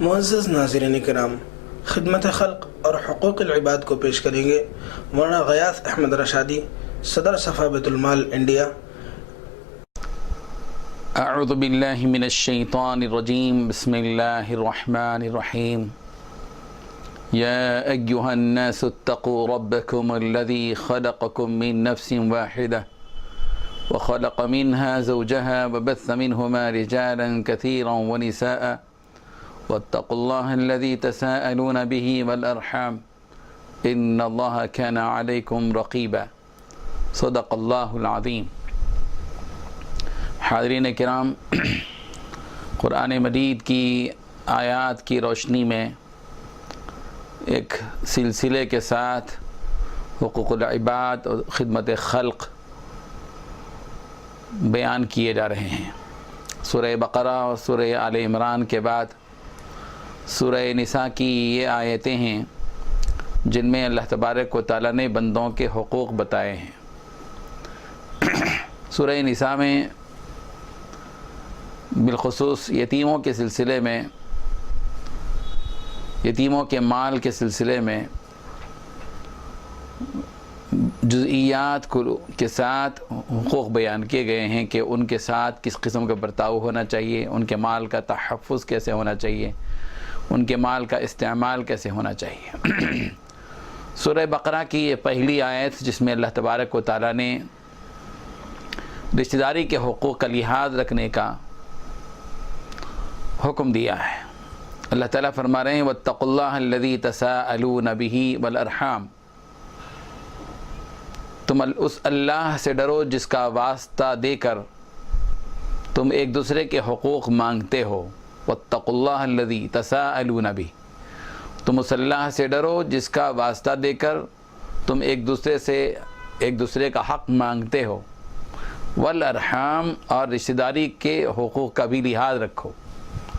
معزز ناظرین کرام، خدمت خلق اور حقوق العباد کو پیش کریں گے مولانا غیاث احمد رشادی، صدر صفا بیت المال انڈیا۔ اعوذ باللہ من الشیطان الرجیم، بسم اللہ الرحمن الرحیم۔ یا ایہا الناس اتقوا ربکم الذی خلقکم من نفس واحدہ وخلق منها زوجها وبث منهما رجالا كثيرا ونساء واتقوا الله الذي تساءلون به والأرحام إن الله كان عليكم رقيبا صدق الله العظيم۔ حاضرین کرام، قرآن مجید کی آیات کی روشنی میں ایک سلسلے کے ساتھ حقوق العباد اور خدمت خلق بیان کیے جا رہے ہیں۔ سورہ بقرہ اور سورہ آل عمران کے بعد سورہ نساء کی یہ آیتیں ہیں جن میں اللہ تبارک و تعالیٰ نے بندوں کے حقوق بتائے ہیں۔ سورہ نساء میں بالخصوص یتیموں کے سلسلے میں، یتیموں کے مال کے سلسلے میں جزئیات کے ساتھ حقوق بیان کیے گئے ہیں کہ ان کے ساتھ کس قسم کا برتاؤ ہونا چاہیے، ان کے مال کا تحفظ کیسے ہونا چاہیے، ان کے مال کا استعمال کیسے ہونا چاہیے۔ سورہ بقرہ کی یہ پہلی آیت جس میں اللہ تبارک و تعالیٰ نے رشتہ داری کے حقوق کا لحاظ رکھنے کا حکم دیا ہے۔ اللہ تعالیٰ فرما رہے ہیں واتقوا اللہ الذی تساءلون بہ والارحام، تم اس اللہ سے ڈرو جس کا واسطہ دے کر تم ایک دوسرے کے حقوق مانگتے ہو۔ واتقوا اللہ الذی تساءلون بہ، تم اس اللہ سے ڈرو جس کا واسطہ دے کر تم ایک دوسرے کا حق مانگتے ہو۔ والارحام، اور رشتہ داری کے حقوق کا بھی لحاظ رکھو،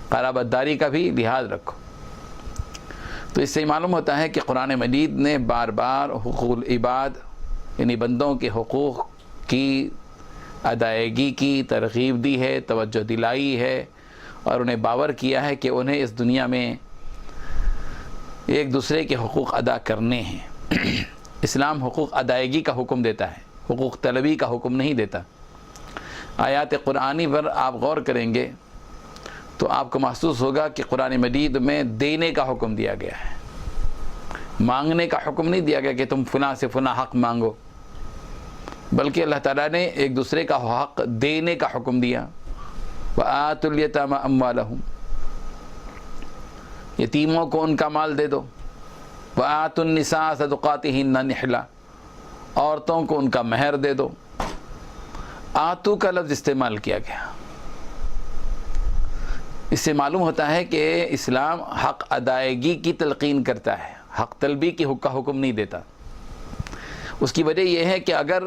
قرابت داری کا بھی لحاظ رکھو۔ تو اس سے معلوم ہوتا ہے کہ قرآن مجید نے بار بار حقوق العباد یعنی بندوں کے حقوق کی ادائیگی کی ترغیب دی ہے، توجہ دلائی ہے، اور انہیں باور کیا ہے کہ انہیں اس دنیا میں ایک دوسرے کے حقوق ادا کرنے ہیں۔ اسلام حقوق ادائیگی کا حکم دیتا ہے، حقوق طلبی کا حکم نہیں دیتا۔ آیات قرآنی پر آپ غور کریں گے تو آپ کو محسوس ہوگا کہ قرآن مجید میں دینے کا حکم دیا گیا ہے، مانگنے کا حکم نہیں دیا گیا کہ تم فلاں سے فلاں حق مانگو، بلکہ اللہ تعالیٰ نے ایک دوسرے کا حق دینے کا حکم دیا۔ وَآتُوا الْيَتَامَى أَمْوَالَهُمْ، یتیموں کو ان کا مال دے دو۔ وَآتُوا النِّسَاءَ صَدُقَاتِهِنَّ نِحْلًا، عورتوں کو ان کا مہر دے دو۔ آتو کا لفظ استعمال کیا گیا، اس سے معلوم ہوتا ہے کہ اسلام حق ادائیگی کی تلقین کرتا ہے، حق طلبی کی حق کا حکم نہیں دیتا۔ اس کی وجہ یہ ہے کہ اگر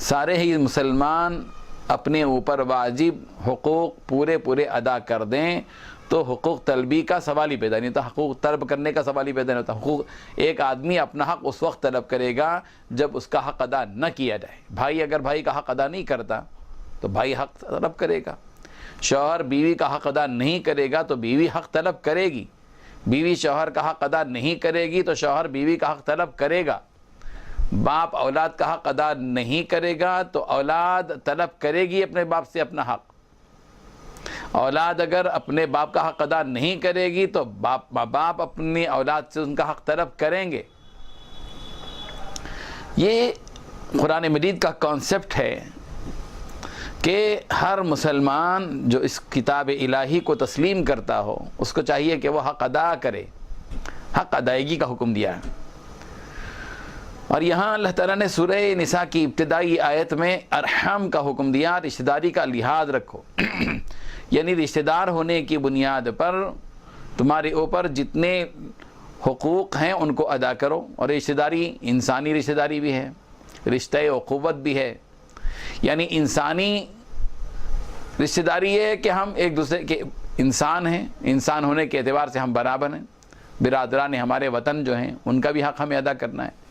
سارے ہی مسلمان اپنے اوپر واجب حقوق پورے ادا کر دیں تو حقوق طلبی کا سوال ہی پیدا نہیں ہوتا، حقوق طلب کرنے کا سوال ہی پیدا نہیں ہوتا۔ ایک آدمی اپنا حق اس وقت طلب کرے گا جب اس کا حق ادا نہ کیا جائے۔ بھائی اگر بھائی کا حق ادا نہیں کرتا تو بھائی حق طلب کرے گا، شوہر بیوی کا حق ادا نہیں کرے گا تو بیوی حق طلب کرے گی، بیوی شوہر کا حق ادا نہیں کرے گی تو شوہر بیوی کا حق طلب کرے گا، باپ اولاد کا حق ادا نہیں کرے گا تو اولاد طلب کرے گی اپنے باپ سے اپنا حق۔ اولاد اگر اپنے باپ کا حق ادا نہیں کرے گی تو باپ اپنی اولاد سے ان کا حق طلب کریں گے۔ یہ قرآن مجید کا کانسیپٹ ہے کہ ہر مسلمان جو اس کتاب الہی کو تسلیم کرتا ہو اس کو چاہیے کہ وہ حق ادا کرے، حق ادائیگی کا حکم دیا ہے۔ اور یہاں اللہ تعالیٰ نے سورہ نساء کی ابتدائی آیت میں ارحام کا حکم دیا، رشتہ داری کا لحاظ رکھو، یعنی رشتہ دار ہونے کی بنیاد پر تمہارے اوپر جتنے حقوق ہیں ان کو ادا کرو۔ اور رشتہ داری انسانی رشتہ داری بھی ہے، رشتہ اخوت بھی ہے، یعنی انسانی رشتہ داری یہ ہے کہ ہم ایک دوسرے کے انسان ہیں، انسان ہونے کے اعتبار سے ہم برابر ہیں۔ برادران ہمارے وطن جو ہیں ان کا بھی حق ہمیں ادا کرنا ہے،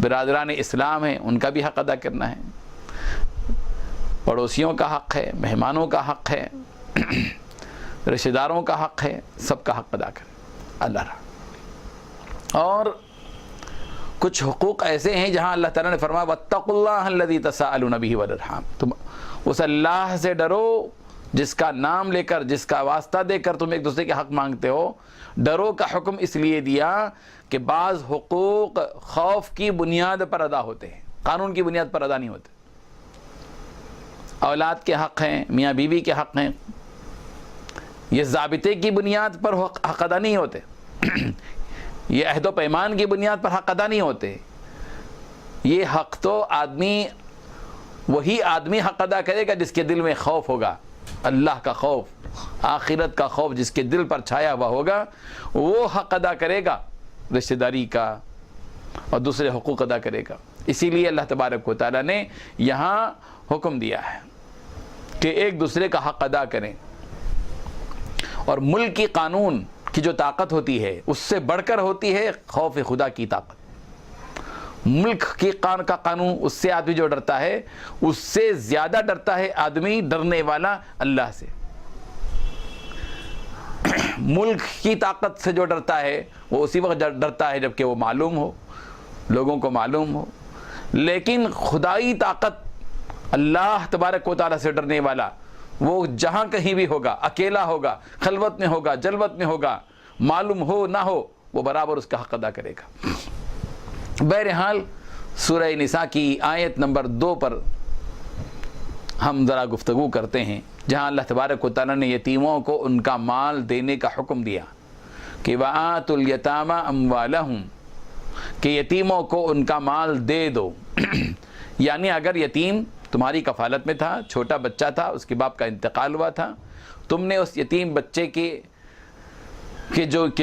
برادران اسلام ہیں ان کا بھی حق ادا کرنا ہے، پڑوسیوں کا حق ہے، مہمانوں کا حق ہے، رشتہ داروں کا حق ہے، سب کا حق ادا کریں اللہ رہا۔ اور کچھ حقوق ایسے ہیں جہاں اللہ تعالیٰ نے فرمایا واتقوا اللہ الذی تساءلون بہ والارحام، تم اس اللہ سے ڈرو جس کا نام لے کر، جس کا واسطہ دے کر تم ایک دوسرے کے حق مانگتے ہو۔ ڈرو کا حکم اس لیے دیا کہ بعض حقوق خوف کی بنیاد پر ادا ہوتے ہیں، قانون کی بنیاد پر ادا نہیں ہوتے۔ اولاد کے حق ہیں، میاں بیوی کے حق ہیں، یہ ضابطے کی بنیاد پر حق ادا نہیں ہوتے، یہ عہد و پیمان کی بنیاد پر حق ادا نہیں ہوتے۔ یہ حق تو وہی آدمی حق ادا کرے گا جس کے دل میں خوف ہوگا، اللہ کا خوف، آخرت کا خوف جس کے دل پر چھایا ہوا ہوگا، وہ حق ادا کرے گا رشتہ داری کا اور دوسرے حقوق ادا کرے گا۔ اسی لیے اللہ تبارک و تعالیٰ نے یہاں حکم دیا ہے کہ ایک دوسرے کا حق ادا کریں۔ اور ملک کی قانون کی جو طاقت ہوتی ہے اس سے بڑھ کر ہوتی ہے خوف خدا کی طاقت۔ ملک کی کا قانون، اس سے آدمی جو ڈرتا ہے، اس سے زیادہ ڈرتا ہے آدمی ڈرنے والا اللہ سے۔ ملک کی طاقت سے جو ڈرتا ہے وہ اسی وقت ڈرتا ہے جب کہ وہ معلوم ہو، لوگوں کو معلوم ہو۔ لیکن خدائی طاقت، اللہ تبارک و تعالیٰ سے ڈرنے والا، وہ جہاں کہیں بھی ہوگا، اکیلا ہوگا، خلوت میں ہوگا، جلوت میں ہوگا، معلوم ہو نہ ہو، وہ برابر اس کا حق ادا کرے گا۔ بہرحال سورہ نساء کی آیت نمبر 2 پر ہم ذرا گفتگو کرتے ہیں، جہاں اللہ تبارک و تعالیٰ نے یتیموں کو ان کا مال دینے کا حکم دیا کہ وَآتُوا الْيَتَامَى أَمْوَالَهُمْ، کہ یتیموں کو ان کا مال دے دو۔ یعنی اگر یتیم تمہاری کفالت میں تھا، چھوٹا بچہ تھا، اس کے باپ کا انتقال ہوا تھا، تم نے اس یتیم بچے کی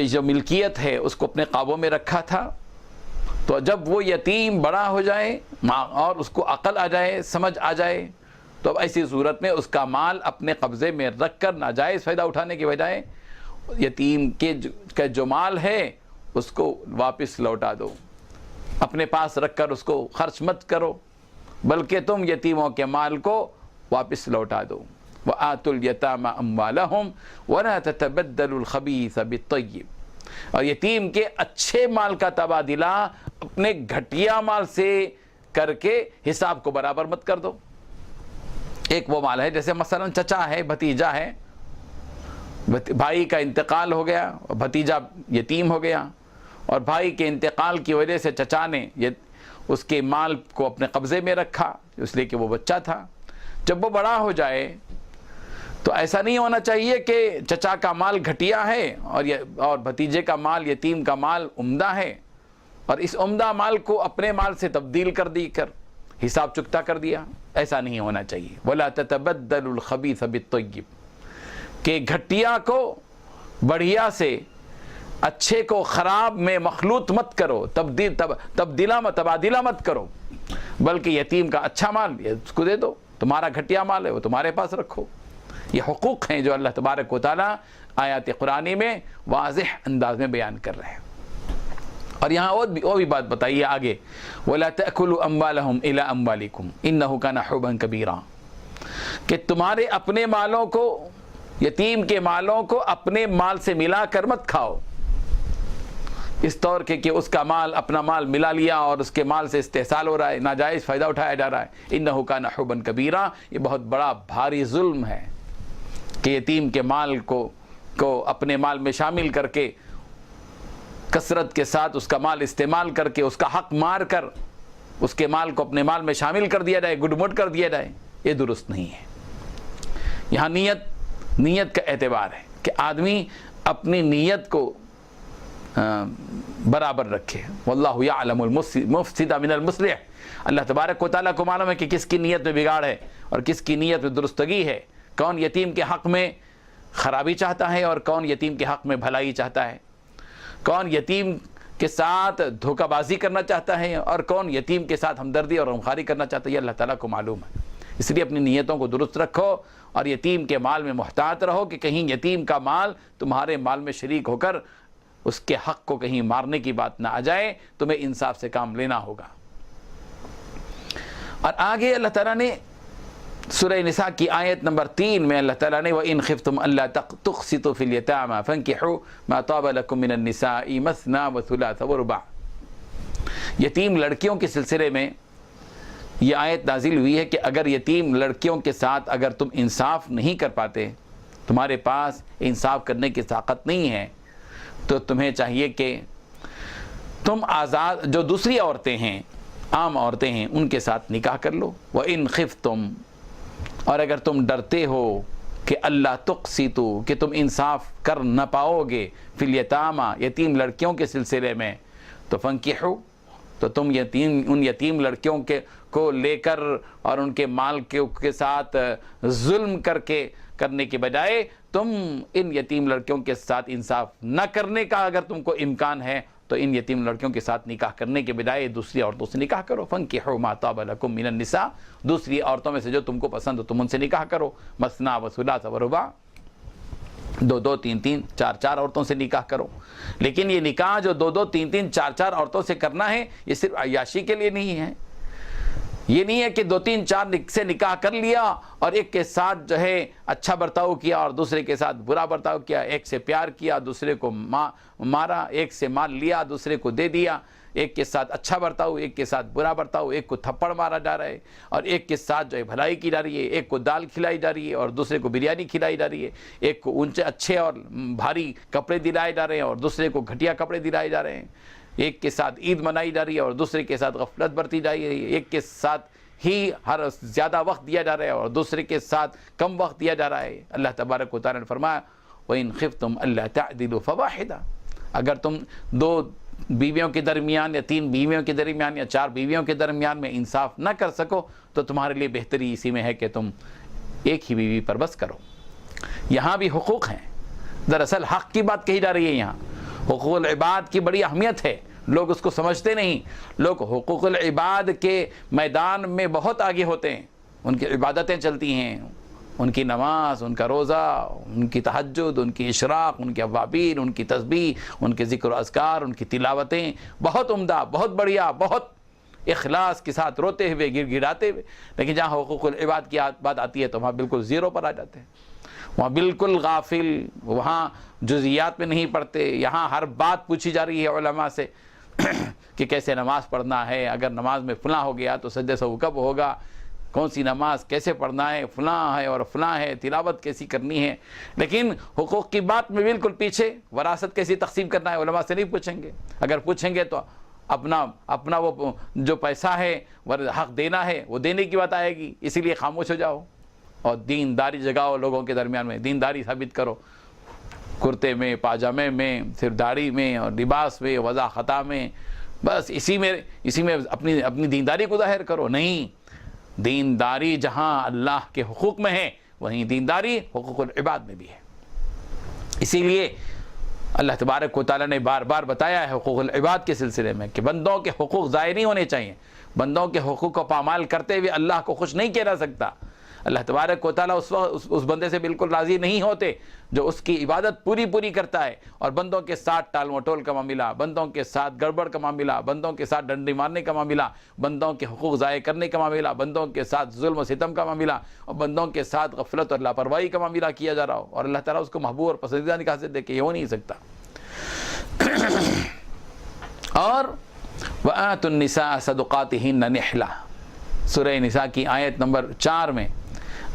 جو ملکیت ہے اس کو اپنے قابو میں رکھا تھا، تو جب وہ یتیم بڑا ہو جائے اور اس کو عقل آ جائے، سمجھ آ جائے، تو اب ایسی صورت میں اس کا مال اپنے قبضے میں رکھ کر ناجائز فائدہ اٹھانے کے بجائے یتیم کے جو مال ہے اس کو واپس لوٹا دو، اپنے پاس رکھ کر اس کو خرچ مت کرو، بلکہ تم یتیموں کے مال کو واپس لوٹا دو۔ وَآتُوا الْيَتَامَى أَمْوَالَهُمْ وَلَا تَتَبَدَّلُوا الْخَبِيثَ بِالطَّيِّبِ، اور یتیم کے اچھے مال کا تبادلہ اپنے گھٹیا مال سے کر کے حساب کو برابر مت کر دو۔ ایک وہ مال ہے جیسے مثلا چچا ہے، بھتیجا ہے، بھائی کا انتقال ہو گیا، بھتیجا یتیم ہو گیا، اور بھائی کے انتقال کی وجہ سے چچا نے اس کے مال کو اپنے قبضے میں رکھا، اس لیے کہ وہ بچہ تھا۔ جب وہ بڑا ہو جائے تو ایسا نہیں ہونا چاہیے کہ چچا کا مال گھٹیا ہے اور بھتیجے کا مال، یتیم کا مال عمدہ ہے، اور اس عمدہ مال کو اپنے مال سے تبدیل کر حساب چکتا کر دیا۔ ایسا نہیں ہونا چاہیے۔ وَلَا تَتَبَدَّلُوا الْخَبِيثَ بِالطَّيِّبِ، کہ گھٹیا کو بڑھیا سے، اچھے کو خراب میں مخلوط مت کرو، تبادلہ مت کرو، بلکہ یتیم کا اچھا مال اس کو دے دو، تمہارا گھٹیا مال ہے وہ تمہارے پاس رکھو۔ یہ حقوق ہیں جو اللہ تبارک و تعالیٰ آیات قرآنی میں واضح انداز میں بیان کر رہے ہیں۔ اور یہاں اور بھی بات بتائیے آگے، وَلَا تَأْكُلُوا أَمْوَالَهُمْ إِلَىٰ أَمْوَالِكُمْ إِنَّهُ كَانَ حُوبًا كَبِيرًا، کہ تمہارے اپنے مالوں کو، یتیم کے مالوں کو اپنے مال سے ملا کر مت کھاؤ، اس طور کہ اس کا مال اپنا مال ملا لیا اور اس کے مال سے استحصال ہو رہا ہے، ناجائز فائدہ اٹھایا جا رہا ہے۔ إِنَّهُ كَانَ حُوبًا كَبِيرًا، یہ بہت بڑا بھاری ظلم ہے کہ یتیم کے مال کو اپنے مال میں شامل کر کے کثرت کے ساتھ اس کا مال استعمال کر کے، اس کا حق مار کر اس کے مال کو اپنے مال میں شامل کر دیا جائے، گڈ مٹ کر دیا جائے، یہ درست نہیں ہے۔ یہاں نیت کا اعتبار ہے کہ آدمی اپنی نیت کو برابر رکھے۔ واللہ یعلم المفسد من المصلح، اللہ تبارک و تعالیٰ کو معلوم ہے کہ کس کی نیت میں بگاڑ ہے اور کس کی نیت میں درستگی ہے، کون یتیم کے حق میں خرابی چاہتا ہے اور کون یتیم کے حق میں بھلائی چاہتا ہے، کون یتیم کے ساتھ دھوکہ بازی کرنا چاہتا ہے اور کون یتیم کے ساتھ ہمدردی اور غمخواری کرنا چاہتا ہے، یہ اللہ تعالیٰ کو معلوم ہے۔ اس لیے اپنی نیتوں کو درست رکھو اور یتیم کے مال میں محتاط رہو کہ کہیں یتیم کا مال تمہارے مال میں شریک ہو کر اس کے حق کو کہیں مارنے کی بات نہ آ جائے، تمہیں انصاف سے کام لینا ہوگا۔ اور آگے اللہ تعالیٰ نے سورہ نساء کی آیت نمبر 3 میں اللہ تعالیٰ نے وَإِنْ خِفْتُمْ أَلَّا تُقْسِطُوا فِي الْيَتَامَى فَانكِحُوا مَا طَابَ لَكُم مِّنَ النِّسَاءِ مَثْنَىٰ وَثُلَاثَ وَرُبَاعَ۔ یتیم لڑکیوں کے سلسلے میں یہ آیت نازل ہوئی ہے کہ اگر یتیم لڑکیوں کے ساتھ اگر تم انصاف نہیں کر پاتے، تمہارے پاس انصاف کرنے کی طاقت نہیں ہے، تو تمہیں چاہیے کہ تم آزاد جو دوسری عورتیں ہیں، عام عورتیں ہیں، ان کے ساتھ نکاح کر لو۔ وَإِنْ خِفْتُمْ، اور اگر تم ڈرتے ہو کہ اللہ تقسطوا، کہ تم انصاف کر نہ پاؤ گے، فی الیتامى، یتیم لڑکیوں کے سلسلے میں، تو فانکحوا، تو تم ان یتیم لڑکیوں کو لے کر اور ان کے مال کے ساتھ ظلم کرنے کے بجائے تم ان یتیم لڑکیوں کے ساتھ انصاف نہ کرنے کا اگر تم کو امکان ہے تو ان یتیم لڑکیوں کے ساتھ نکاح کرنے کے بجائے دوسری عورتوں سے نکاح کرو۔ فانکحوا ما طاب لکم من النساء، دوسری عورتوں میں سے جو تم کو پسند ہو تم ان سے نکاح کرو۔ مثنیٰ وثلاث ورباع، 2 3 3 4 4 عورتوں سے نکاح کرو۔ لیکن یہ نکاح جو 2 3 3 4 4 عورتوں سے کرنا ہے، یہ صرف عیاشی کے لیے نہیں ہے۔ یہ نہیں ہے کہ 2 3 4 سے نکاح کر لیا اور ایک کے ساتھ جو ہے اچھا برتاؤ کیا اور دوسرے کے ساتھ برا برتاؤ کیا، ایک سے پیار کیا دوسرے کو مارا، ایک سے مال لیا دوسرے کو دے دیا، ایک کے ساتھ اچھا برتاؤ ایک کے ساتھ برا برتاؤ، ایک کو تھپڑ مارا جا رہا ہے اور ایک کے ساتھ جو ہے بھلائی کی جا رہی ہے، ایک کو دال کھلائی جا رہی ہے اور دوسرے کو بریانی کھلائی جا رہی ہے، ایک کو اونچے اچھے اور بھاری کپڑے دلائے جا رہے ہیں اور دوسرے کو گھٹیا کپڑے دلائے جا رہے ہیں، ایک کے ساتھ عید منائی جا رہی ہے اور دوسرے کے ساتھ غفلت برتی جا رہی ہے، ایک کے ساتھ ہی ہر زیادہ وقت دیا جا رہا ہے اور دوسرے کے ساتھ کم وقت دیا جا رہا ہے۔ اللہ تبارک و تعالیٰ نے فرمایا وَإِنْ خِفْتُمْ أَلَّا تَعْدِلُوا فَوَاحِدَةً، اگر تم 2 بیویوں کے درمیان یا 3 بیویوں کے درمیان یا 4 بیویوں کے درمیان میں انصاف نہ کر سکو تو تمہارے لیے بہتری اسی میں ہے کہ تم ایک ہی بیوی پر بس کرو۔ یہاں بھی حقوق ہیں، دراصل حق کی بات کہی جا رہی ہے، یہاں حقوق العباد کی بڑی اہمیت ہے، لوگ اس کو سمجھتے نہیں۔ لوگ حقوق العباد کے میدان میں بہت آگے ہوتے ہیں، ان کی عبادتیں چلتی ہیں، ان کی نماز، ان کا روزہ، ان کی تہجد، ان کی اشراق، ان کے اوابین، ان کی تسبیح، ان کے ذکر و اذکار، ان کی تلاوتیں بہت عمدہ، بہت بڑھیا، بہت اخلاص کے ساتھ روتے ہوئے گڑ گڑاتے ہوئے، لیکن جہاں حقوق العباد کی بات آتی ہے تو وہاں بالکل زیرو پر آ جاتے ہیں، وہاں بالکل غافل، وہاں جزیات میں نہیں پڑھتے۔ یہاں ہر بات پوچھی جا رہی ہے علماء سے کہ کیسے نماز پڑھنا ہے، اگر نماز میں فلاں ہو گیا تو سجدہ سہو کب ہوگا، کون سی نماز کیسے پڑھنا ہے، فلاں ہے اور فلاں ہے، تلاوت کیسی کرنی ہے۔ لیکن حقوق کی بات میں بالکل پیچھے، وراثت کیسی تقسیم کرنا ہے علماء سے نہیں پوچھیں گے، اگر پوچھیں گے تو اپنا وہ جو پیسہ ہے حق دینا ہے وہ دینے کی بات آئے گی، اسی لیے خاموش ہو جاؤ اور دینداری جگاؤ، لوگوں کے درمیان میں دینداری ثابت کرو، کرتے میں، پاجامے میں، صرف داڑھی میں اور لباس میں، وضع خطا میں، بس اسی میں اپنی دینداری کو ظاہر کرو۔ نہیں، دینداری جہاں اللہ کے حقوق میں ہے وہیں دینداری حقوق العباد میں بھی ہے۔ اسی لیے اللہ تبارک و تعالیٰ نے بار بار بتایا ہے حقوق العباد کے سلسلے میں کہ بندوں کے حقوق ضائع نہیں ہونے چاہیے، بندوں کے حقوق کو پامال کرتے ہوئے اللہ کو خوش نہیں کیا جا سکتا۔ اللہ تبارک و تعالیٰ اس بندے سے بالکل راضی نہیں ہوتے جو اس کی عبادت پوری کرتا ہے اور بندوں کے ساتھ ٹال مٹول کا معاملہ، بندوں کے ساتھ گڑبڑ کا معاملہ، بندوں کے ساتھ ڈنڈی مارنے کا معاملہ، بندوں کے حقوق ضائع کرنے کا معاملہ، بندوں کے ساتھ ظلم و ستم کا معاملہ اور بندوں کے ساتھ غفلت اور لاپرواہی کا معاملہ کیا جا رہا ہو، اور اللہ تعالیٰ اس کو محبوب اور پسندیدہ نگاہ سے دیکھے، یہ ہو نہیں سکتا۔ اور وَآتُوا النِّسَاءَ صَدُقَاتِهِنَّ نِحْلَةً، سورہ نساء کی آیت نمبر 4 میں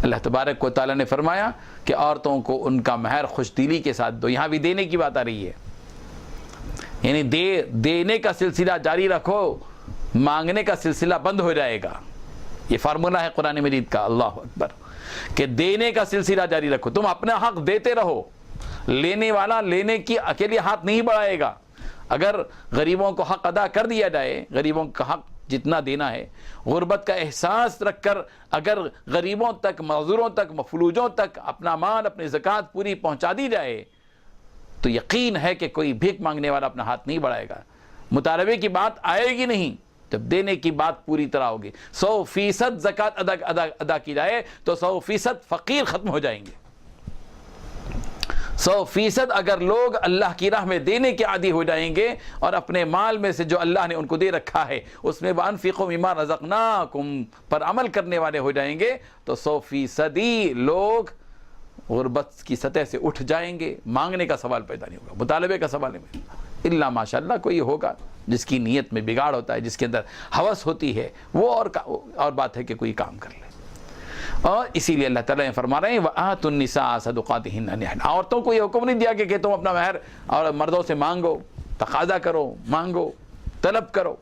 اللہ تبارک و تعالیٰ نے فرمایا کہ عورتوں کو ان کا مہر خوش دلی کے ساتھ دو۔ یہاں بھی دینے کی بات آ رہی ہے، یعنی دینے کا سلسلہ جاری رکھو، مانگنے کا سلسلہ بند ہو جائے گا۔ یہ فارمولہ ہے قرآن مجید کا، اللہ اکبر، کہ دینے کا سلسلہ جاری رکھو، تم اپنا حق دیتے رہو، لینے والا لینے کی اکیلے ہاتھ نہیں بڑھائے گا۔ اگر غریبوں کو حق ادا کر دیا جائے، غریبوں کا حق جتنا دینا ہے، غربت کا احساس رکھ کر اگر غریبوں تک، معذوروں تک، مفلوجوں تک اپنا مال، اپنی زکوٰۃ پوری پہنچا دی جائے تو یقین ہے کہ کوئی بھیک مانگنے والا اپنا ہاتھ نہیں بڑھائے گا، مطالبے کی بات آئے گی نہیں۔ جب دینے کی بات پوری طرح ہوگی، 100% زکوٰۃ ادا کی جائے تو 100% فقیر ختم ہو جائیں گے۔ 100% اگر لوگ اللہ کی راہ میں دینے کے عادی ہو جائیں گے اور اپنے مال میں سے جو اللہ نے ان کو دے رکھا ہے اس میں وَأَنفِقُوا مِمَّا رَزَقْنَاكُمْ پر عمل کرنے والے ہو جائیں گے تو 100% لوگ غربت کی سطح سے اٹھ جائیں گے. مانگنے کا سوال پیدا نہیں ہوگا, مطالبے کا سوال نہیں ہوگا. اللہ ماشاء اللہ کوئی ہوگا جس کی نیت میں بگاڑ ہوتا ہے, جس کے اندر ہوس ہوتی ہے, وہ اور بات ہے کہ کوئی کام کر لے. اور اسی لیے اللہ تعالیٰ نے فرما رہے ہیں وَآتُوا النِّسَاءَ صَدُقَاتِهِنَّ نِحْلًا. عورتوں کو یہ حکم نہیں دیا کہ تم اپنا مہر اور مردوں سے مانگو, تقاضا کرو, مانگو, طلب کرو,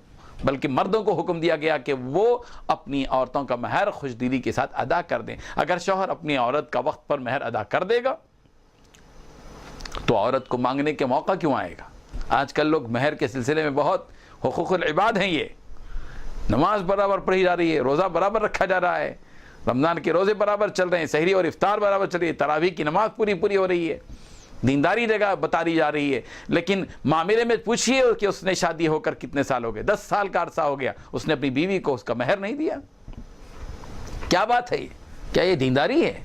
بلکہ مردوں کو حکم دیا گیا کہ وہ اپنی عورتوں کا مہر خوش دلی کے ساتھ ادا کر دیں. اگر شوہر اپنی عورت کا وقت پر مہر ادا کر دے گا تو عورت کو مانگنے کے موقع کیوں آئے گا؟ آج کل لوگ مہر کے سلسلے میں بہت حقوق العباد ہیں. یہ نماز برابر پڑھی جا رہی ہے, روزہ برابر رکھا جا رہا ہے, رمضان کے روزے برابر چل رہے ہیں, سحری اور افطار برابر چل رہی ہے, تراویح کی نماز پوری ہو رہی ہے, دینداری جگہ بتاری جا رہی ہے. لیکن معاملے میں پوچھئے کہ اس نے شادی ہو کر کتنے سال ہو گئے, 10 سال کا عرصہ ہو گیا, اس نے اپنی بیوی کو اس کا مہر نہیں دیا. کیا بات ہے یہ؟ کیا یہ دینداری ہے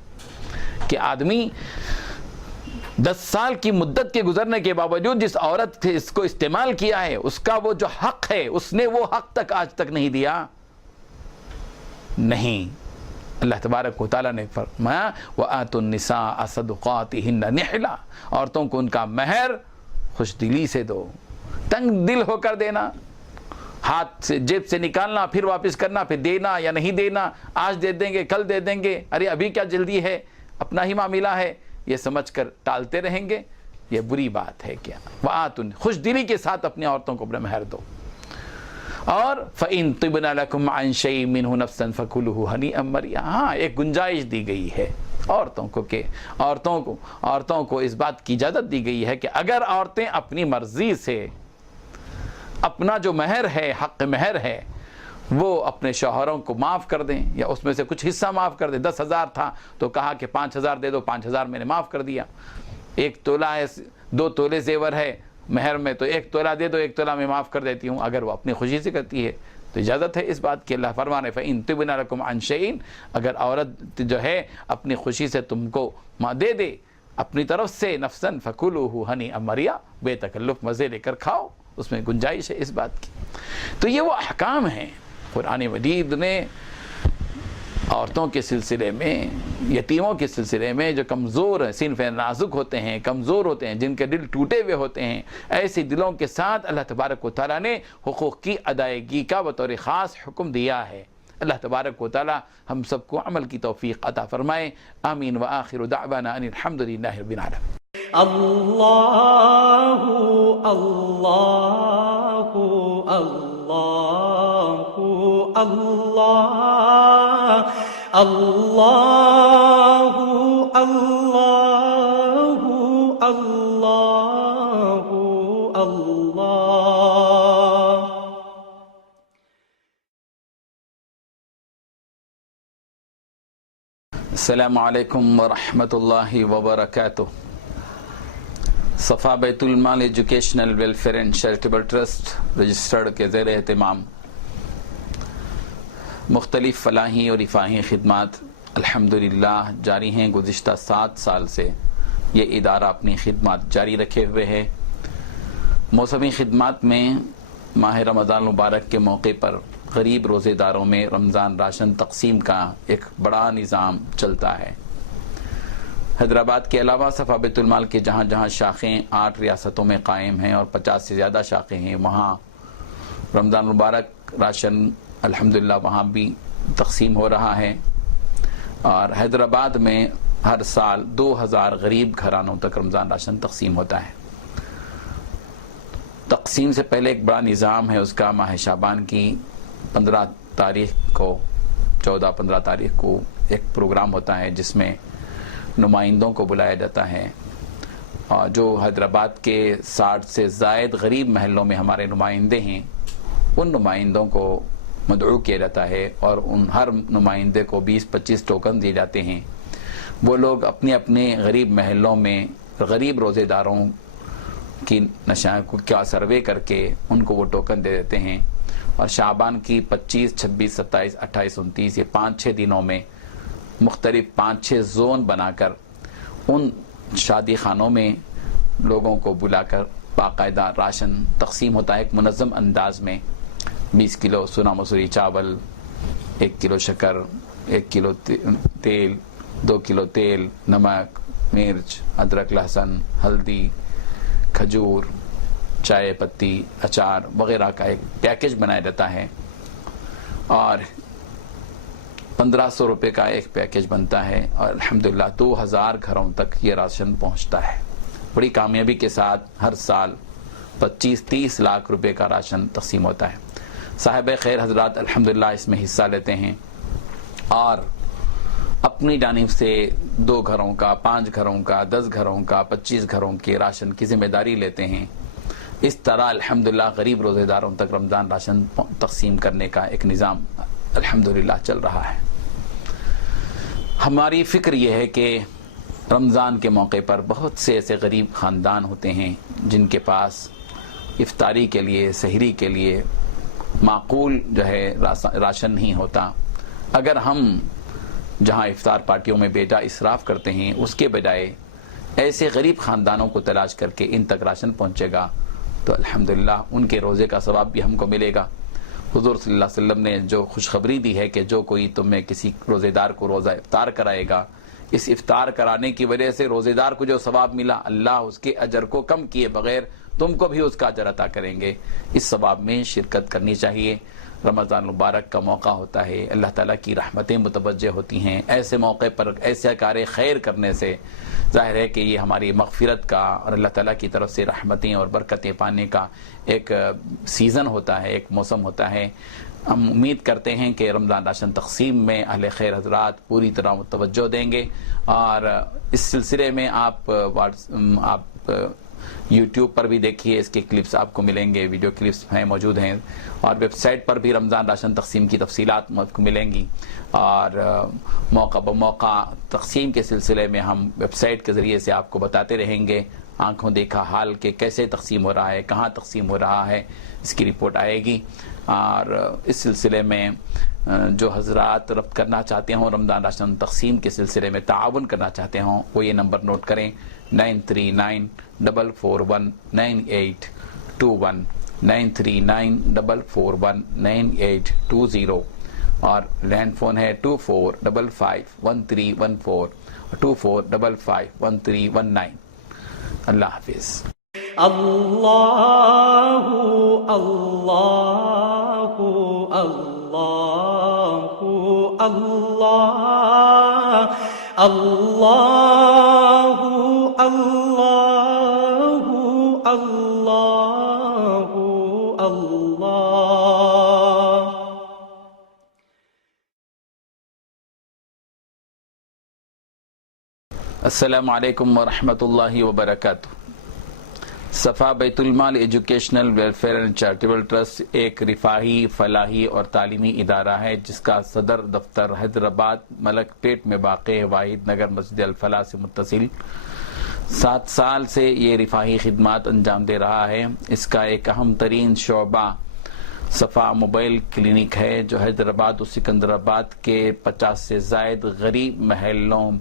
کہ آدمی 10 سال کی مدت کے گزرنے کے باوجود جس عورت سے اس کو استعمال کیا ہے اس کا وہ جو حق ہے اس نے وہ حق تک آج تک نہیں دیا؟ نہیں. اللہ تبارک و تعالیٰ نے فرمایا وَآتُوا النِّسَاءَ صَدُقَاتِهِنَّ نِحْلًا. عورتوں کو ان کا مہر خوش دلی سے دو. تنگ دل ہو کر دینا, ہاتھ سے جیب سے نکالنا پھر واپس کرنا, پھر دینا یا نہیں دینا, آج دے دیں گے کل دے دیں گے, ارے ابھی کیا جلدی ہے, اپنا ہی معاملہ ہے, یہ سمجھ کر ٹالتے رہیں گے. یہ بری بات ہے. کیا وَآتُوا, خوش دلی کے ساتھ اپنی عورتوں کو اپنا مہر دو. اور فَإِن طِبْنَ لَكُمْ عَنْ شَيْءٍ مِّنْهُ نَفْسًا فَكُلُوهُ هَنِيئًا مَرِيئًا. ہاں ایک گنجائش دی گئی ہے عورتوں کو کہ عورتوں کو اس بات کی اجازت دی گئی ہے کہ اگر عورتیں اپنی مرضی سے اپنا جو مہر ہے, حق مہر ہے, وہ اپنے شوہروں کو معاف کر دیں یا اس میں سے کچھ حصہ معاف کر دیں. 10,000 تھا تو کہا کہ 5,000 دے دو, 5,000 میں نے معاف کر دیا. 1 تولہ ہے, 2 تولے زیور ہے مہر میں, تو 1 تولہ دے دو, 1 تولہ میں معاف کر دیتی ہوں. اگر وہ اپنی خوشی سے کرتی ہے تو اجازت ہے اس بات کی. اللہ فرمانے فَإِن طِبْنَ لَكُمْ عَنْ شَيْءٍ, اگر عورت جو ہے اپنی خوشی سے تم کو دے دے اپنی طرف سے نفساً فَكُلُوهُ هَنِيئًا مَرِيئًا, بے تکلف مزے لے کر کھاؤ, اس میں گنجائش ہے اس بات کی. تو یہ وہ احکام ہیں. قرآن مجید نے عورتوں کے سلسلے میں, یتیموں کے سلسلے میں, جو کمزور ہیں, صنف نازک ہوتے ہیں, کمزور ہوتے ہیں, جن کے دل ٹوٹے ہوئے ہوتے ہیں, ایسے دلوں کے ساتھ اللہ تبارک و تعالیٰ نے حقوق کی ادائیگی کا بطور خاص حکم دیا ہے. اللہ تبارک و تعالیٰ ہم سب کو عمل کی توفیق عطا فرمائے. آمین. وآخر دعوانا ان الحمد للہ رب العالمین. اللہ اللہ اللہ اللہ اللہ اللہ اللہ اللہ. السلام علیکم ورحمۃ اللہ وبرکاتہ. صفا بیت المال educational welfare and charitable trust registered کے زیر اہتمام مختلف فلاحی اور رفاہی خدمات الحمدللہ جاری ہیں. گزشتہ 7 سال سے یہ ادارہ اپنی خدمات جاری رکھے ہوئے ہے. موسمی خدمات میں ماہ رمضان مبارک کے موقع پر غریب روزے داروں میں رمضان راشن تقسیم کا ایک بڑا نظام چلتا ہے. حیدرآباد کے علاوہ صفا بیت المال کے جہاں جہاں شاخیں 8 ریاستوں میں قائم ہیں اور 50 سے زیادہ شاخیں ہیں, وہاں رمضان مبارک راشن الحمدللہ وہاں بھی تقسیم ہو رہا ہے. اور حیدرآباد میں ہر سال 2000 غریب گھرانوں تک رمضان راشن تقسیم ہوتا ہے. تقسیم سے پہلے ایک بڑا نظام ہے اس کا. ماہ شعبان کی 15 تاریخ کو 14-15 تاریخ کو ایک پروگرام ہوتا ہے جس میں نمائندوں کو بلایا جاتا ہے, اور جو حیدرآباد کے 60 سے زائد غریب محلوں میں ہمارے نمائندے ہیں ان نمائندوں کو مدعو کیا جاتا ہے, اور ان ہر نمائندے کو 20-25 ٹوکن دیے جاتے ہیں. وہ لوگ اپنے اپنے غریب محلوں میں غریب روزے داروں کی نشان کو کیا سروے کر کے ان کو وہ ٹوکن دے دیتے ہیں, اور شعبان کی 25, 26, 27, 28, 29 یہ 5-6 دنوں میں مختلف 5-6 زون بنا کر ان شادی خانوں میں لوگوں کو بلا کر باقاعدہ راشن تقسیم ہوتا ہے ایک منظم انداز میں. 20 کلو سونا مسوری چاول، 1 کلو شکر، 1 کلو تیل، 2 کلو تیل، نمک، مرچ، ادرک، لہسن، ہلدی، کھجور، چائے پتی، اچار وغیرہ کا ایک پیکج بنایا جاتا ہے، اور 1500 روپے کا ایک پیکج بنتا ہے، اور الحمدللہ 2000 گھروں تک یہ راشن پہنچتا ہے. بڑی کامیابی کے ساتھ ہر سال 25-30 لاکھ روپے کا راشن تقسیم ہوتا ہے. صاحب خیر حضرات الحمدللہ اس میں حصہ لیتے ہیں اور اپنی جانب سے 2 گھروں کا، 5 گھروں کا، 10 گھروں کا، 25 گھروں کے راشن کی ذمہ داری لیتے ہیں. اس طرح الحمدللہ غریب روزے داروں تک رمضان راشن تقسیم کرنے کا ایک نظام الحمدللہ چل رہا ہے. ہماری فکر یہ ہے کہ رمضان کے موقع پر بہت سے ایسے غریب خاندان ہوتے ہیں جن کے پاس افطاری کے لیے، سحری کے لیے معقول جو ہے راشن نہیں ہوتا. اگر ہم جہاں افطار پارٹیوں میں بیٹا اسراف کرتے ہیں اس کے بجائے ایسے غریب خاندانوں کو تلاش کر کے ان تک راشن پہنچے گا تو الحمدللہ ان کے روزے کا ثواب بھی ہم کو ملے گا. حضور صلی اللہ علیہ وسلم نے جو خوشخبری دی ہے کہ جو کوئی تم میں کسی روزے دار کو روزہ افطار کرائے گا، اس افطار کرانے کی وجہ سے روزے دار کو جو ثواب ملا اللہ اس کے اجر کو کم کیے بغیر تم کو بھی اس کا اجر عطا کریں گے. اس ثواب میں شرکت کرنی چاہیے. رمضان مبارک کا موقع ہوتا ہے، اللہ تعالیٰ کی رحمتیں متوجہ ہوتی ہیں. ایسے موقع پر ایسے کار خیر کرنے سے ظاہر ہے کہ یہ ہماری مغفرت کا اور اللہ تعالیٰ کی طرف سے رحمتیں اور برکتیں پانے کا ایک سیزن ہوتا ہے، ایک موسم ہوتا ہے. ہم امید کرتے ہیں کہ رمضان راشن تقسیم میں اہل خیر حضرات پوری طرح متوجہ دیں گے، اور اس سلسلے میں آپ یوٹیوب پر بھی دیکھیے، اس کے کلپس آپ کو ملیں گے، ویڈیو کلپس ہیں موجود ہیں، اور ویب سائٹ پر بھی رمضان راشن تقسیم کی تفصیلات آپ کو ملیں گی. اور موقع بموقع تقسیم کے سلسلے میں ہم ویب سائٹ کے ذریعے سے آپ کو بتاتے رہیں گے، آنکھوں دیکھا حال کہ کیسے تقسیم ہو رہا ہے، کہاں تقسیم ہو رہا ہے، اس کی رپورٹ آئے گی. اور اس سلسلے میں جو حضرات ربط کرنا چاہتے ہوں، رمضان راشن تقسیم کے سلسلے میں تعاون کرنا چاہتے ہوں، وہ یہ نمبر نوٹ کریں 9394419821 9394419820 اور لینڈ فون ہے 24551314 24551319. اللہ حافظ. اللہ اللہ اللہ اللہ اللہ اللہ اللہ اللہ. السلام علیکم ورحمۃ اللہ وبرکاتہ. صفا بیت المال educational welfare and charitable trust ایک رفاہی، فلاحی اور تعلیمی ادارہ ہے جس کا صدر دفتر حیدرآباد ملک پیٹ میں واقع ہے، واحد نگر مسجد الفلاح سے متصل. 7 سال سے یہ رفاہی خدمات انجام دے رہا ہے. اس کا ایک اہم ترین شعبہ صفا موبائل کلینک ہے جو حیدرآباد اور سکندرآباد کے 50 سے زائد غریب محلوں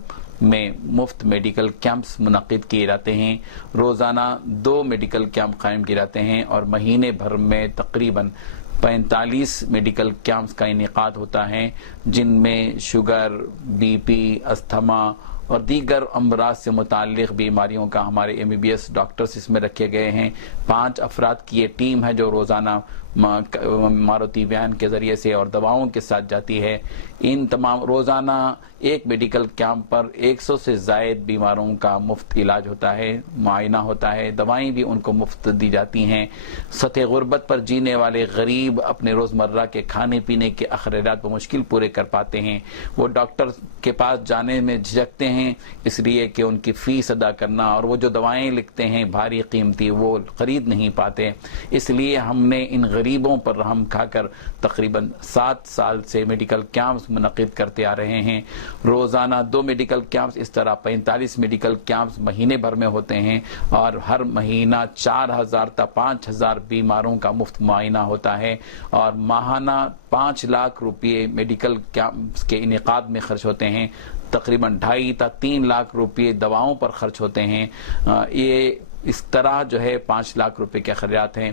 میں مفت میڈیکل کیمپس منعقد کیے جاتے ہیں. روزانہ 2 میڈیکل کیمپ قائم کیے جاتے ہیں اور مہینے بھر میں تقریباً 45 میڈیکل کیمپس کا انعقاد ہوتا ہے، جن میں شوگر، بی پی، استھما اور دیگر امراض سے متعلق بیماریوں کا ہمارے MBBS ڈاکٹرز اس میں رکھے گئے ہیں. 5 افراد کی یہ ٹیم ہے جو روزانہ ماروتی وین کے ذریعے سے اور دواؤں کے ساتھ جاتی ہے. ان تمام روزانہ ایک میڈیکل کیمپ پر 100 سے زائد بیماروں کا مفت علاج ہوتا ہے، معائنہ ہوتا ہے، دوائیں بھی ان کو مفت دی جاتی ہیں. سطح غربت پر جینے والے غریب اپنے روزمرہ کے کھانے پینے کے اخراجات بمشکل پورے کر پاتے ہیں. وہ ڈاکٹر کے پاس جانے میں جھجکتے ہیں اس لیے کہ ان کی فیس ادا کرنا اور وہ جو دوائیں لکھتے ہیں بھاری قیمتی وہ خرید نہیں پاتے. اس لیے ہم نے ان غریبوں پر رحم کھا کر تقریباً 7 سال سے میڈیکل کیمپس منعقد کرتے آ رہے ہیں. روزانہ 2 میڈیکل کیمپس، اس طرح 45 میڈیکل کیمپس مہینے بھر میں ہوتے ہیں اور ہر مہینہ 4000 تا 5000 بیماروں کا مفت معائنہ ہوتا ہے اور ماہانہ 5 لاکھ روپے میڈیکل کیمپس کے انعقاد میں خرچ ہوتے ہیں تقریباً 2.5 تا 3 لاکھ روپے دواؤں پر خرچ ہوتے ہیں. یہ اس طرح جو ہے 5 لاکھ روپے کے اخراجات ہیں.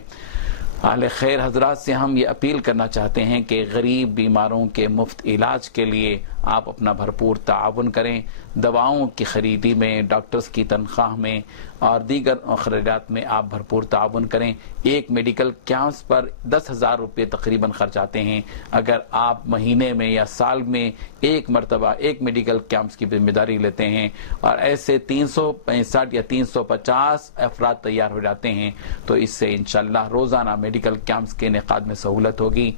اہل خیر حضرات سے ہم یہ اپیل کرنا چاہتے ہیں کہ غریب بیماروں کے مفت علاج کے لیے آپ اپنا بھرپور تعاون کریں. دواؤں کی خریدی میں، ڈاکٹرز کی تنخواہ میں اور دیگر اخراجات میں آپ بھرپور تعاون کریں. ایک میڈیکل کیمپس پر 10,000 روپے تقریباً خرچ آتے ہیں. اگر آپ مہینے میں یا سال میں ایک مرتبہ ایک میڈیکل کیمپس کی ذمہ داری لیتے ہیں اور ایسے 365 یا 350 افراد تیار ہو جاتے ہیں تو اس سے انشاءاللہ روزانہ میڈیکل کیمپس کے انعقاد میں سہولت ہوگی.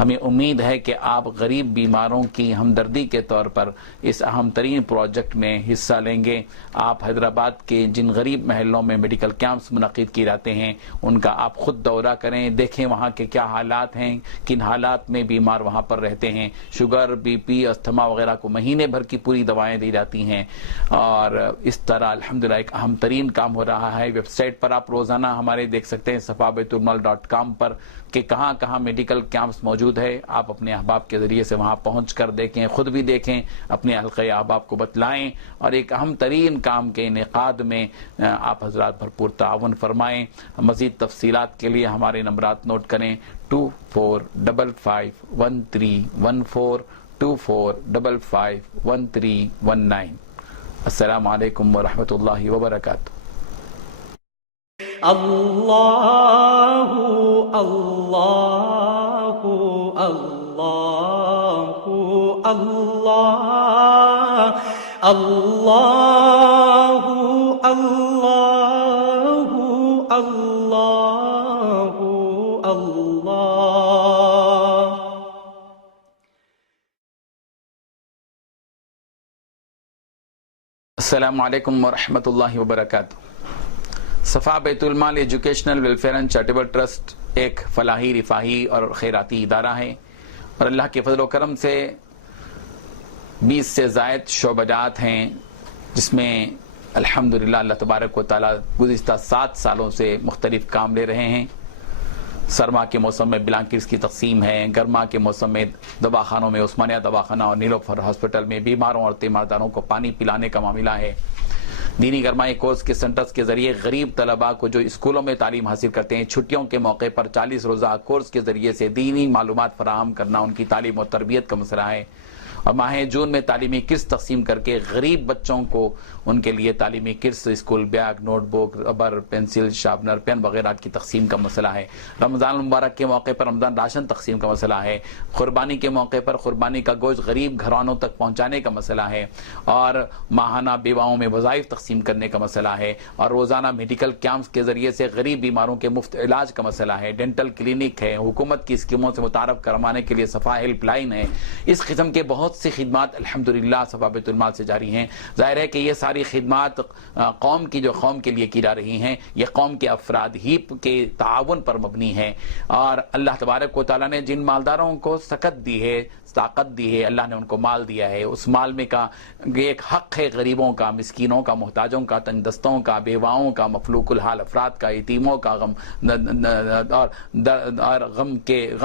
ہمیں امید ہے کہ آپ غریب بیماروں کی ہمدردی کے طور پر اس اہم ترین پروجیکٹ میں حصہ لیں گے. آپ حیدرآباد کے جن غریب محلوں میں میڈیکل کیمپس منعقد کیے جاتے ہیں ان کا آپ خود دورہ کریں، دیکھیں وہاں کے کیا حالات ہیں، کن حالات میں بیمار وہاں پر رہتے ہیں. شوگر، بی پی، استھما وغیرہ کو مہینے بھر کی پوری دوائیں دی جاتی ہیں اور اس طرح الحمدللہ ایک اہم ترین کام ہو رہا ہے. ویب سائٹ پر آپ روزانہ ہمارے دیکھ سکتے ہیں safabeitulmal.com پر کہ کہاں کہاں میڈیکل کیمپس موجود ہے. آپ اپنے احباب کے ذریعے سے وہاں پہنچ کر دیکھیں، خود بھی دیکھیں، اپنے حلقہ احباب کو بتلائیں اور ایک اہم ترین کام کے انعقاد میں آپ حضرات بھرپور تعاون فرمائیں. مزید تفصیلات کے لیے ہمارے نمبرات نوٹ کریں: 24551314 24551319. السلام علیکم ورحمۃ اللہ وبرکاتہ. اللہ اللہ اللہ اللہ اللہ اللہ اللہ اللہ. السلام علیکم ورحمۃ اللہ وبرکاتہ. صفا بیت المال educational welfare and charitable trust ایک فلاحی، رفاہی اور خیراتی ادارہ ہے اور اللہ کے فضل و کرم سے 20 سے زائد شعبجات ہیں جس میں الحمدللہ اللہ تبارک و تعالی گزشتہ 7 سالوں سے مختلف کام لے رہے ہیں. سرما کے موسم میں بلانکٹس کی تقسیم ہے، گرما کے موسم میں دواخانوں میں عثمانیہ دواخانہ اور نیلوفر ہاسپٹل میں بیماروں اور تیمارداروں کو پانی پلانے کا معاملہ ہے. دینی گرمائی کورس کے سنٹرز کے ذریعے غریب طلباء کو جو اسکولوں میں تعلیم حاصل کرتے ہیں چھٹیوں کے موقع پر 40 روزہ کورس کے ذریعے سے دینی معلومات فراہم کرنا ان کی تعلیم و تربیت کا مسئلہ ہے. اور ماہ جون میں تعلیمی کٹس تقسیم کر کے غریب بچوں کو ان کے لیے تعلیمی kits, school bag, note book, rubber, pencil, sharpener, pain وغیرہ کی تقسیم کا مسئلہ ہے. رمضان المبارک کے موقع پر رمضان راشن تقسیم کا مسئلہ ہے. قربانی کے موقع پر قربانی کا گوشت غریب گھرانوں تک پہنچانے کا مسئلہ ہے اور ماہانہ بیواؤں میں وظائف تقسیم کرنے کا مسئلہ ہے اور روزانہ میڈیکل کیمپس کے ذریعے سے غریب بیماروں کے مفت علاج کا مسئلہ ہے. ڈینٹل کلینک ہے، حکومت کی اسکیموں سے متعارف کروانے کے لیے صفا ہیلپ لائن ہے. اس قسم کے بہت سی خدمات الحمدللہ صفا بیت المال سے جاری ہیں. ظاہر ہے کہ یہ ساری خدمات قوم کی جو قوم کے لیے کی جا رہی ہیں یہ قوم کے افراد ہی کے تعاون پر مبنی ہے اور اللہ تبارک و تعالیٰ نے جن مالداروں کو سکت دی ہے، طاقت دی ہے، اللہ نے ان کو مال دیا ہے، اس مال میں کا ایک حق ہے غریبوں کا، مسکینوں کا، محتاجوں کا، تنگ دستوں کا، بیواؤں کا، مفلوک الحال افراد کا، یتیموں کا، اور غم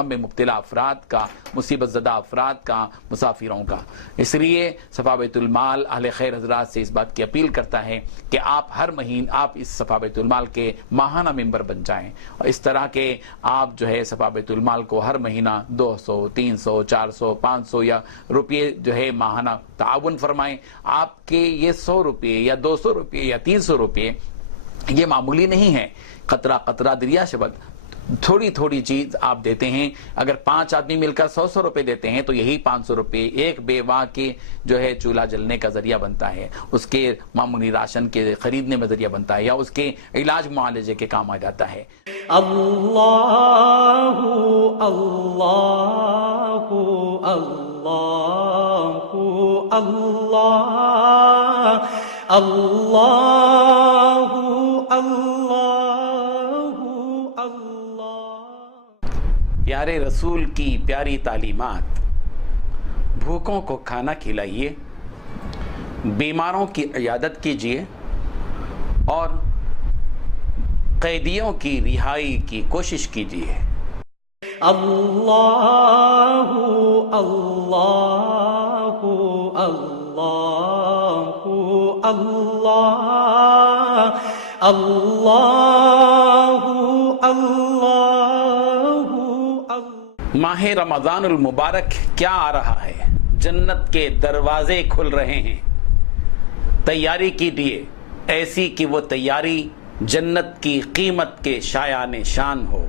میں مبتلا افراد کا، مصیبت زدہ افراد کا، مسافروں کا. اس لیے صفا بیت المال اہل خیر حضرات سے اس بات کی اپیل کرتا ہے کہ آپ ہر مہینے آپ اس صفا بیت المال کے ماہانہ ممبر بن جائیں اور اس طرح کے آپ جو ہے صفا بیت المال کو ہر مہینہ 200، 300، 400، 500 یا روپے جو ہے ماہانہ تعاون فرمائیں. آپ کے یہ 100 روپے یا 200 روپے یا 300 روپے یہ معمولی نہیں ہے. قطرہ قطرہ دریا شبد، تھوڑی تھوڑی چیز آپ دیتے ہیں. اگر 5 آدمی مل کر 100 روپے دیتے ہیں تو یہی 500 روپے ایک بیوہ کے جو ہے چولہا جلنے کا ذریعہ بنتا ہے، اس کے معمولی راشن کے خریدنے میں ذریعہ بنتا ہے یا اس کے علاج معالجے کے کام آ جاتا ہے. اللہ اللہ اللہ اللہ اللہ اللہ. پیارے رسول کی پیاری تعلیمات: بھوکوں کو کھانا کھلائیے، بیماروں کی عیادت کیجیے اور قیدیوں کی رہائی کی کوشش کیجیے. اللہ اللہ اللہ ماہ رمضان المبارک کیا آ رہا ہے، جنت کے دروازے کھل رہے ہیں، تیاری کیجیے ایسی کہ وہ تیاری جنت کی قیمت کے شایان شان ہو۔